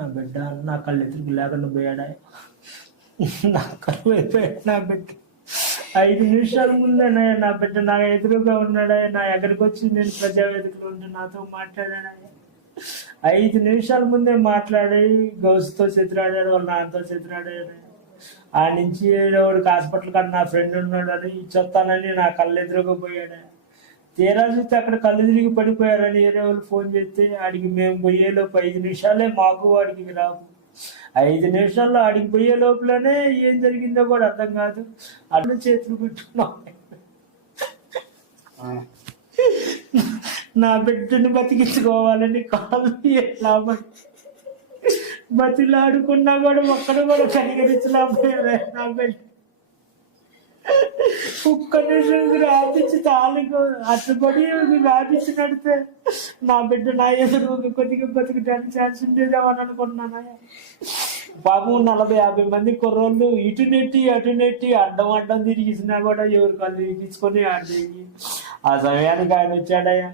నా బిడ్డ నా కళ్ళు ఎదురుకు లేకుండా పోయాడా, నా కళ్ళు అయిపోయాడు నా బిడ్డ. 5 నిమిషాల ముందేనా నా బిడ్డ నా ఎదురుగా ఉన్నాడా, నా ఎక్కడికి వచ్చి నేను ప్రజావేదికలో ఉంటే నాతో మాట్లాడాడా. 5 నిమిషాల ముందే మాట్లాడి గౌస్తో చెతురాడాడు, వాళ్ళ నాన్నతో చెతురాడాడు. ఆ నుంచి వాడికి హాస్పిటల్ కన్నా నా ఫ్రెండ్ ఉన్నాడు అని చెప్తానని నా కళ్ళు ఎదురుగా పోయాడు. తీరా చూస్తే అక్కడ కళ్ళు తిరిగి పడిపోయారని వేరే వాళ్ళు ఫోన్ చేస్తే ఆడికి మేము పోయేలోపు 5 నిమిషాలే మాకు వాడికి రావు. 5 నిమిషాల్లో ఆడికి పోయే లోపలనే ఏం జరిగిందో కూడా అర్థం కాదు. అట్లా చేతులు పెట్టుకున్నాం. నా బిడ్డను బతికించుకోవాలని కాళ్ళు లాభం బతిలాడుకున్నా కూడా ఒక్కడు కూడా కనికరించలేకపోయారు. నా బిడ్డ ఒక్క నిమిషం వ్యాపించి తాళికు అట్టుబడి వ్యాపించి నడితే నా బిడ్డ నా ఎదురు కొద్దిగా బతికడానికి ఛాన్స్ ఉండేదేమని అనుకున్నాను. పాపం 40-50 మంది కుర్రోళ్ళు ఇటు నెట్టి అటు నెట్టి అడ్డం తిరిగిసినా కూడా ఎవరు కళ్ళు ఇచ్చుకొని ఆడేవి. ఆ సమయానికి ఆయన వచ్చాడయ్యా.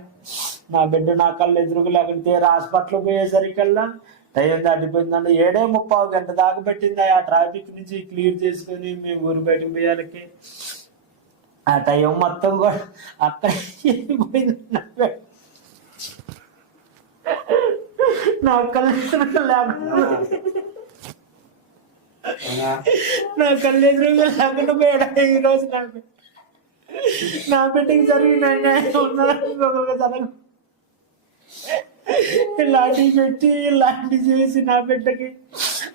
నా బిడ్డ నా కళ్ళు ఎదురుకు లేకుంటే హాస్పిటల్ పోయేసరికల్లా టైం దాటిపోయిందండి. 7:30 గంట దాకా పెట్టింది ఆ ట్రాఫిక్ నుంచి క్లియర్ చేసుకొని మేము ఊరు బయటకు పోయాలకి. ఆ టైం మొత్తం కూడా అక్కడ పోయింది. నా కళ్ళు లేకుండా నా కళ్ళు ఎదురుగా లేకుండా పోయాడు ఈరోజు. నా బిడ్డకి జరిగిన అన్యాయం ఉన్నదా జరగదు. లాఠీ పెట్టి లాఠీ చేసి నా బిడ్డకి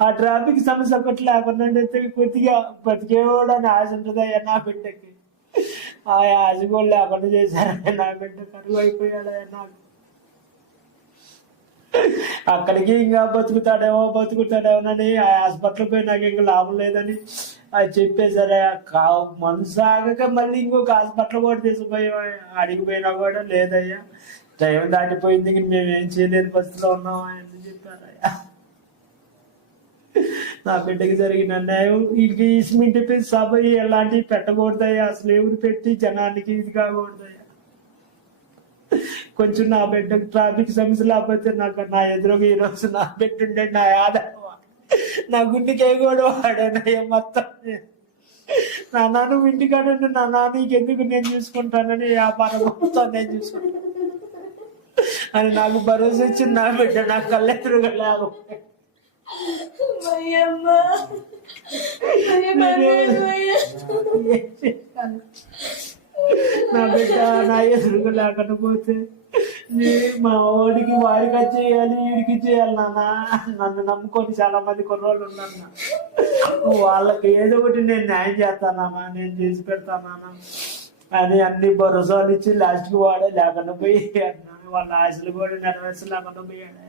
ఆ ట్రాఫిక్ సమస్య ఒకటి లేకుండా కొద్దిగా బతికేవాడు అని ఆశ ఉంటుందయ్యా నా బిడ్డకి. ఆ ఆశ కూడా లేకుండా చేశారయ్యా. నా బిడ్డ కరువు అయిపోయాడయ్యా. నాకు అక్కడికి ఇంకా బతుకుతాడేమోనని ఆ హాస్పిటల్ పోయి నాకు ఇంకా లాభం లేదని అది చెప్పేశారయ్యా. మనసు ఆగక మళ్ళీ ఇంకొక హాస్పిటల్ కూడా తీసుకుపోయా. అడిగిపోయినా కూడా లేదయ్యా, టైం దాటిపోయింది, మేమేం చేయలేని పరిస్థితిలో ఉన్నాం అని చెప్పారయ్యా. నా బిడ్డకి జరిగిన అన్యాయం ఇంక ఈ సిమెంట్ సభ ఎలాంటివి పెట్టకూడదయ్యా. అసలు ఎవరు పెట్టి జనానికి ఇది కాకూడదయ్యా. కొంచెం నా బిడ్డకి ట్రాఫిక్ సమస్య లేకపోతే నాకు నా ఎదురుగా ఈరోజు నా బిడ్డ ఉండే నా ఆధారం నా గుండెకి కూడా వాడానయ్యా. మొత్తం నా నాన్న ఇంటికాడ నా నాన్నకి ఎందుకు నేను చూసుకుంటానని వ్యాపారం మొత్తం నేను చూసుకుంటాను అని నాకు భరోసా ఇచ్చింది నా బిడ్డ. నా కళ్ళెదురుగా లేవు. నా బిడ్డ నా ఎదురుగా లేకుండా పోతే మా వాడికి వచ్చేయాలి, వీడికి చేయాలి. నన్ను నమ్ముకొని చాలా మంది కుర్రోళ్ళు ఉన్నారు. వాళ్ళకి ఏదో ఒకటి నేను న్యాయం చేస్తానా, నేను చేసి పెడతానా అని అన్ని భరోసాలు ఇచ్చి లాస్ట్కి వాడే లేకుండా పోయి వాళ్ళ ఆశలు కూడా నెరవేర్చలేకుండా పోయాడు.